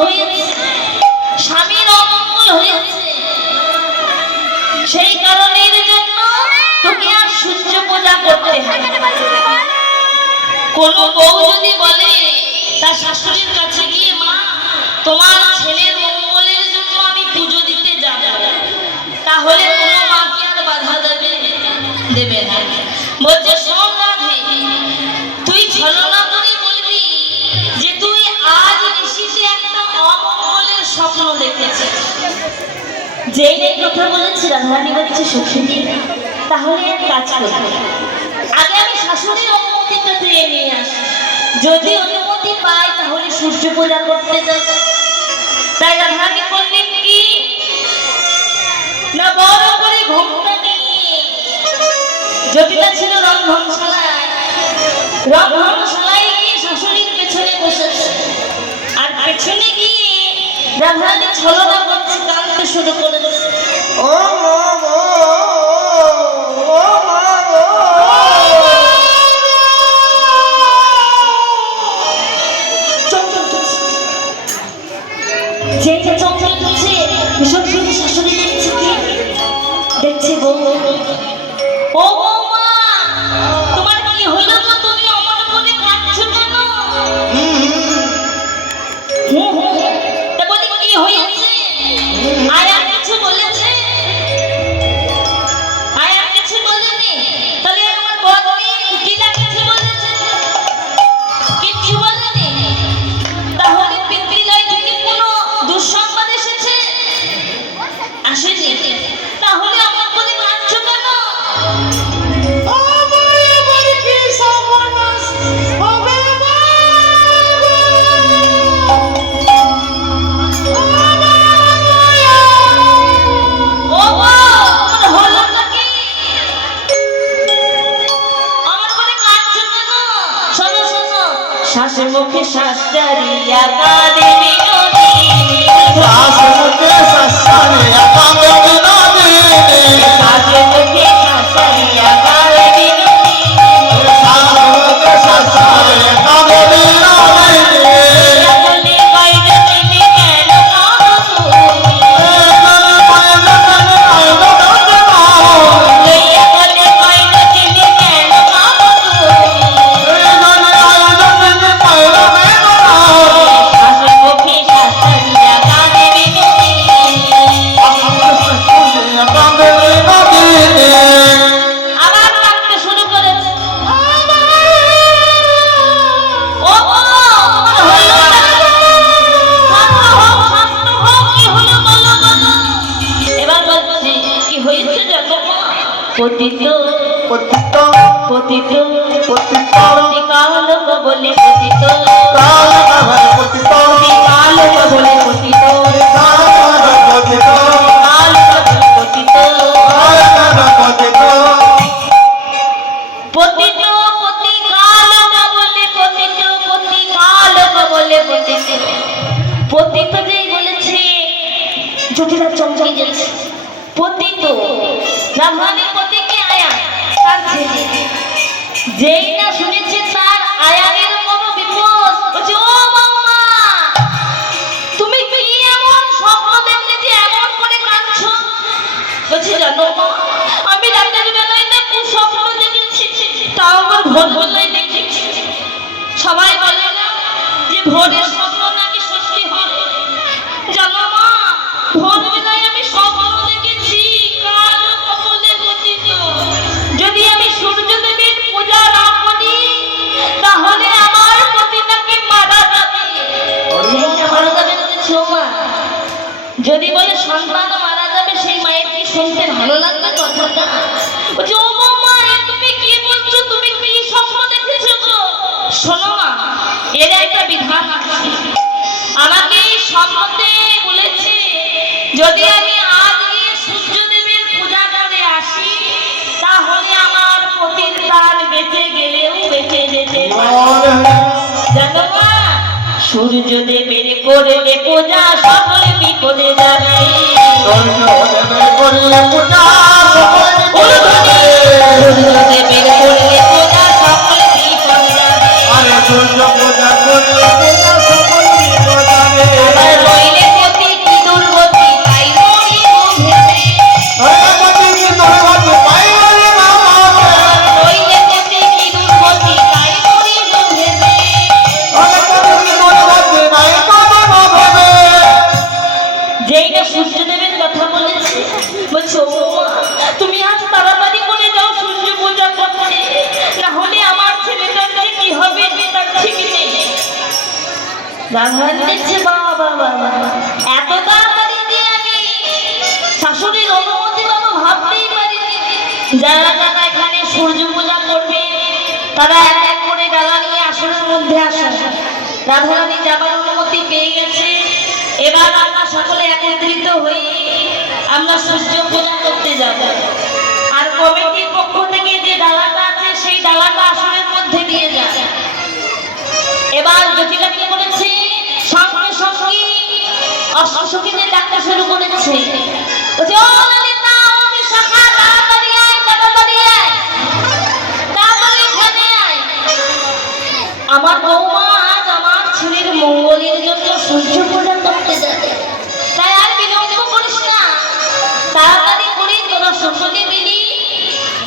হয়েছে, স্বামীর অমঙ্গল হয়েছে, সেই কারণের জন্য তোকে আর সূর্য পূজা করতে হয়। কোনো বউ যদি বলে তার শাশুড়ির কাছে গিয়ে, মা তোমার ছেলের মঙ্গলের জন্য আমি পুজো দিতে যাব, তাহলে কোনো মা কি আর বাধা দেবে না? বলছে শোন রাধে, তুই ছলনা করে বলবি যে তুই আজ নিশিতে একটা অমঙ্গলের স্বপ্ন দেখেছিস। যেই এই কথা বলেছি রাধারানী বলছে সখী, তাহলে এক কাজ করবো, আগে আমি শাশুড়ির অনুমতিটা চেয়ে নিয়ে আসি, যদি অনুমতি পাই তাহলে সূর্য পূজা করতে যাব। তাই রাধারানী করলেন কি না, বড় করে ঘোমটা নিয়ে, জটিলা ছিল রন্ধনশালায় গিয়ে শাশুড়ির পেছনে বসেছে, আর পেছনে গিয়ে রাধারানী ছলনা করছে, কাঁদতে শুরু করেছে। ও যেটা চমকে উঠছে, ভীষণ ভীষণ শাশুড়ি দেখছে কি দেখছে, বউ ও বৌমা তোমার কি হলো গো, তুমি অমন করে কাঁদছো কেন? তা বলি কি হয়েছে? আয়া কিছু বলেছে? আয়া কিছু বলেনি? তাহলে আমার বদনি কুটিলা কিছু বলেছে? কিচ্ছু বলেনি? তাহলে পিতৃলয় থেকে কোনো দুঃসংবাদ এসেছে? আসেনি? তাহলে আমার বলে কাঁদছো কেন? শ্বাসে মুখে শ্বাস ছাড়িয়া কাঁদে বিনোদিনী, শ্বাসে মুখে শ্বাস ছাড়িয়া কাঁদে বিনোদিনী, শ্বাসে মুখে শ্বাস ছাড়িয়া কাঁদে বিনোদিনী, শ্বাসে মুখে শ্বাস ছাড়িয়া কাঁদে বিনোদিনী। বলে কইরে তুমি কেন কাঁদো তুমি? লইয়া বলে কইরে তুমি কেন কাঁদো তুমি? শ্বাসে মুখে শ্বাস ছাড়িয়া কাঁদে বিনোদিনী। আবার কাঁদতে শুরু করেছে। ও গো, তোমার হলো না? শান্ত হও, শান্ত হও, কি হলো বলো বলো। এবার বলছে কি হয়েছে জানো মা? পতিত পতিত পতিত পতিত কালক বলে পতিত, কালভাবে পতিত কালক বলে পতিত, কালভাবে পতিত কালক বলে পতিত, কালভাবে পতিত পতিত পতি কালক বলে পতিত, পতি কালক বলে পতিত। পতিত যেই বলেছে জটিলা চমকে গেছে। পতিত রাধারানী পতিকে আয়া তার ছেলে, যেই না শুনেছে তার আয়ারের কোনো বিপদ, বলছে ও মাম্মা তুমি কি এমন স্বপ্ন দেখলে যে এমন করে কাঁদছো? বলছে জানো মা, আমি রাতের বেলায় না খুব স্বপ্ন দেখেছি, তাও আবার ভোরবেলায় দেখেছি। সবাই বলে না যে ভোরের স্বপ্ন নাকি সত্যি হয়? জানো মা, ভোরবেলায় আমি স্বপ্ন দেখেছি কাল কমলে পতিত, যদি আমি সূর্যদেবের পূজা না করি তাহলে আমার পতিতাকে মারা যাবে। মারা যাবে বলেছি ও মা, যদি বলে সন্তান মারা যাবে সেই মায়ের কি শুনতে ভালো লাগবে কথাটা? বলছে ও মা, তুমি কি বলছো, তুমি কি স্বপ্ন দেখেছো গো? শোনো মা, এর একটা বিধান আছে। আমাকে স্বপ্নতে বলেছে যদি আমি আজ গিয়ে সূর্যদেবের পূজা করে আসি তাহলে আমার পতির প্রাণ বেঁচে গেলেও বেঁচে যেতে পারে। জানো মা, সূর্যদেবের করলে পূজা সকল বিপদে যাবে। সূর্যদেবের করলে পূজা সকল বিপদে সূর্যদেবের করলে পূজা সকল বিপদে যাবে। আরে সূর্য পূজা করলে পূজা সকল বিপদে যাবে। আবার বলছে বাবা বাবা এত তাড়াতাড়ি যে আমি শাশুড়ির অনুমতি বাবা ভাবতেই পারিনি। যারা যারা এখানে সূর্য পূজা করবে তারা এক এক করে ডালা নিয়ে আসনের মধ্যে আসেন। রাধারানী যাবার অনুমতি পেয়ে গেছে। এবার আমরা সকলে একত্রিত হয়ে আমরা সূর্য পূজা করতে যাব। আর কমিটির পক্ষ থেকে যে ডালাটা আছে সেই ডালাটা আসনের মধ্যে নিয়ে যাবে। এবার জটিলা কি বলেছে, সঙ্গে সঙ্গে অষ্টসখীদের ডাকতে শুরু করেছে। বলছে ও ললিতা, ও বিশাখা, তাড়াতাড়ি আয়, তাড়াতাড়ি আয়, তাড়াতাড়ি এখানে আয়। আমার বৌমা আজ আমার ছেলের মঙ্গলের জন্য সূর্য পূজা করতে যাবে, তাই আর বিলম্ব করিস না, তাড়াতাড়ি করে তোরা সকলে মিলি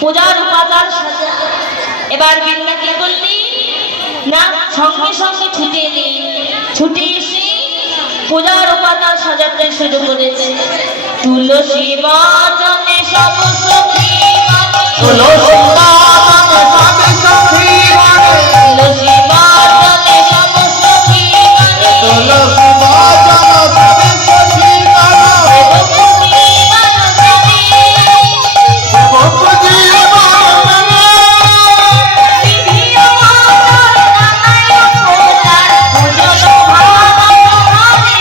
পূজার উপাচার সাজা। এবার বিন্দা কি করলি না, সঙ্গে সঙ্গে ছুটে এলি, ছুটে এসে পূজার উপাচার সাজাতে শুরু করেছে। তুলসী বাজনে সব সখী মানে, তুলসী বাজনে সব সখী মানে, তুলসী বাজনে সব সখী মানে, তুলসী বাজনে সব সখী মানে, ভক্তি বাজনে ভক্তি বাজনে, বিধিও মাতার নানায় পূজার পূজন ভাবন হরে,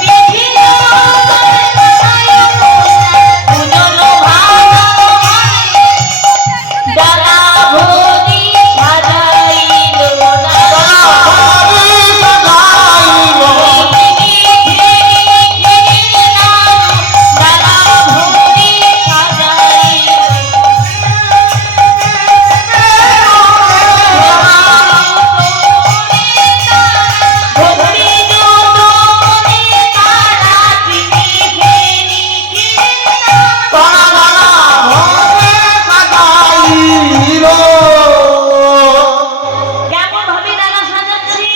বিধিও মাতার নানায় পূজার পূজন ভাবন হরে। ডালা ভরি সাজাইলো না, হরি সদাইলো, ডালা ভরি সাজাইলো। ভক্তি যোদনে তারা চিনি ফেরি কিনা। তারা তারা ভরে সাজাইলো। কেমন ভাবে ডালা সাজাচ্ছি,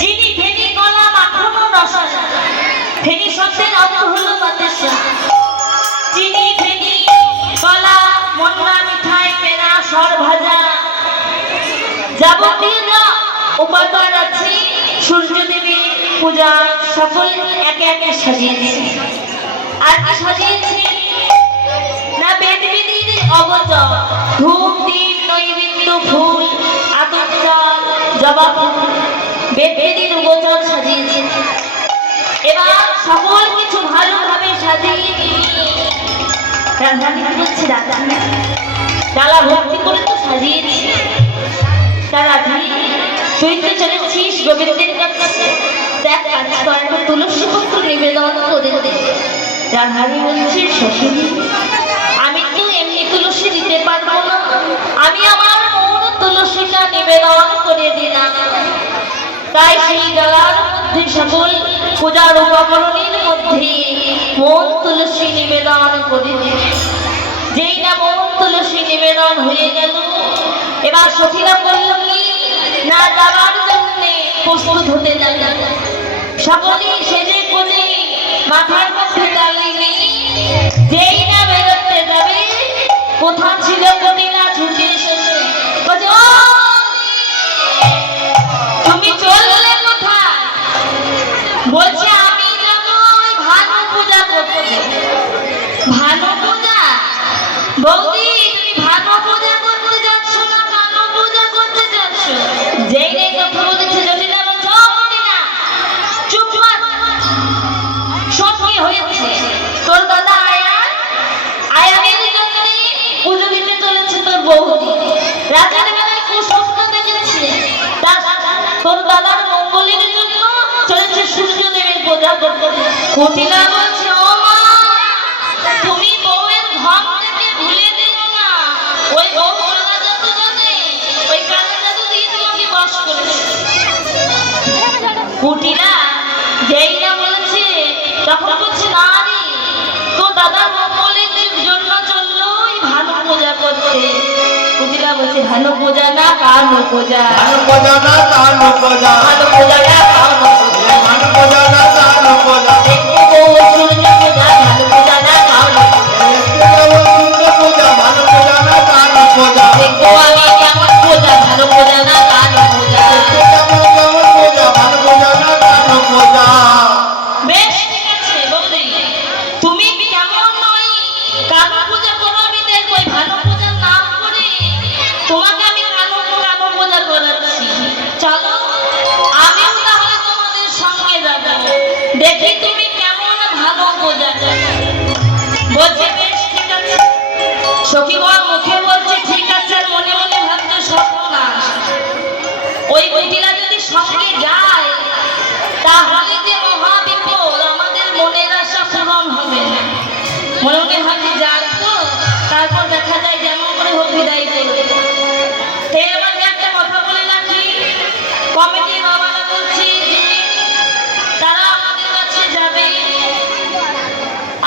চিনি ফেনি কলা মাখনো রসনা। ফেনি শব্দের অর্থ হলো বাতাসা। চিনি ফেনি কলা মন্ডা মিঠাই পেড়া সর ভাজা যাবতীয় যা উপাদান আছে সূর্য দেবী পূজা সকল একে একে সাজিয়েছি। আর কি সাজিয়েছি না, বেদ বিধির অগত ধূপ দীপ নৈবেদ্য ফুল আতপ চাল জবা ফুল বেদ বিধির উগোচর সাজিয়েছি। এবার সকল কিছু ভালোভাবে সাজিয়ে রাধারানী কি বলছে, রাধারানী ডালা ভর্তি করে তো সাজিয়েছি, তারা চৈত্রে চলেছিস গোবিন্দের কাছে, দেখ কাজ কর একটা তুলসী পত্র নিবেদন করে দে। রাধারানী বলছে সখী, আমি তো এমনি তুলসী দিতে পারবো না, আমি আমার মৌন তুলসীটা নিবেদন করে দিলাম। তাই সেই ডালার মধ্যে সকল পূজার উপকরণের মধ্যে মন তুলসী নিবেদন করে দিল। যেই না মন তুলসী নিবেদন হয়ে গেল, এবার সখীরা বলল কি না, যাবার জন্য প্রস্তুত হতে লাগল। সকলেই সেজে কোজে মাথার মধ্যে দাঁড়িয়ে যেই না বেরোতে যাবে, কোথা ছিল কটিনা ছুটে এসেছে, বলছে ও তুমি চললে কোথায়? বলছে আমি যাবো ওই ভানু পূজা করতে। ভানু পূজা? বৌদি তুমি ভানু পূজা করতে যাচ্ছ না কানু পূজা করতে যাচ্ছ? যেই নেই কথা বলেছে জটিলা বলছে ও কটিনা চুপ কর, সব কি হয়েছে? তোর দাদা আয়ানের জন্য পুজো দিতে চলেছে তোর বৌদি, রাতের বেলায় কুস্বপ্ন দেখেছে, তোর দাদার মঙ্গলের জন্য চলেছে সূর্য দেবের পূজা করতে। কটিলা বলছে ও মা, তুমি বউয়ের ঘর থেকে ভুলে দিও না, ওই বউ কালা জাদু জানে, ওই কালা জাদু দিয়ে তোমাকে বশ করেছে। কুটিলা যেই না বলেছে তখন বলছে না রে, তো দাদা মঙ্গলের জন্য চললো ওই ভানু পূজা করতে। কুটিলা বলছে ভানু পূজা না কানু পূজা, ভানু পূজা না কানু পূজা, ভানু পূজা না কানু পূজা, ভানু পূজা না কানু পূজা, দেখবো বউ সূর্য পূজা ভানু পূজা না কানু পূজা, সূর্য পূজা ভানু পূজা না কানু পূজা, দেখবো আমি কেমন পূজা ভানু পূজা না কানু পূজা। কেমন কেমন পূজা ভানু পূজা না কানু বোঝাবো, দেখি তুমি কেমন ভালো বোঝাবে। বলছে বেশ ঠিক আছে। সখীগণ মুখে বলছে ঠিক আছে, আর মনে মনে ভাবছে সর্বনাশ, ওই মহিলা যদি সঙ্গে যায় তাহলে যে মহাবিপদ, আমাদের মনের আশা পূরণ হবে না। মনে মনে ভাবছি যাক তো, তারপর দেখা যায় যেমন করে হোক বিদায় করবে। তাই এবার একটা কথা বলে রাখি, কমিটির বাবারা বলছে যে তারা আমাদের কাছে যাবে,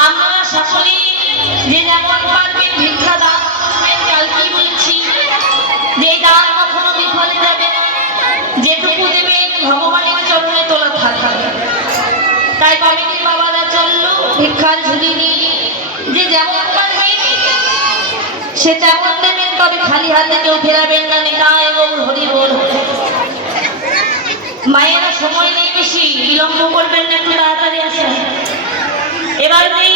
আপনারা সকলেই যে যেমন পারবেন ভিক্ষা দান করবেন। কালকেই বলেছি যে এই দান কখনো বিফলে যাবে না, যেটুকু দেবেন ভগবানের চরণে তোলা থাকবে। তাই কমিটির বাবারা চললো ভিক্ষার ঝুলি নিয়ে, যে যেমন পারবেন সে তেমন দেবেন, তবে খালি হাতে কেউ ফেরাবেন না। নিতাই গৌর হরি বল। মায়েরা সময় নেই বেশি, বিলম্ব করবেন না, একটু তাড়াতাড়ি আসেন। এবার যেই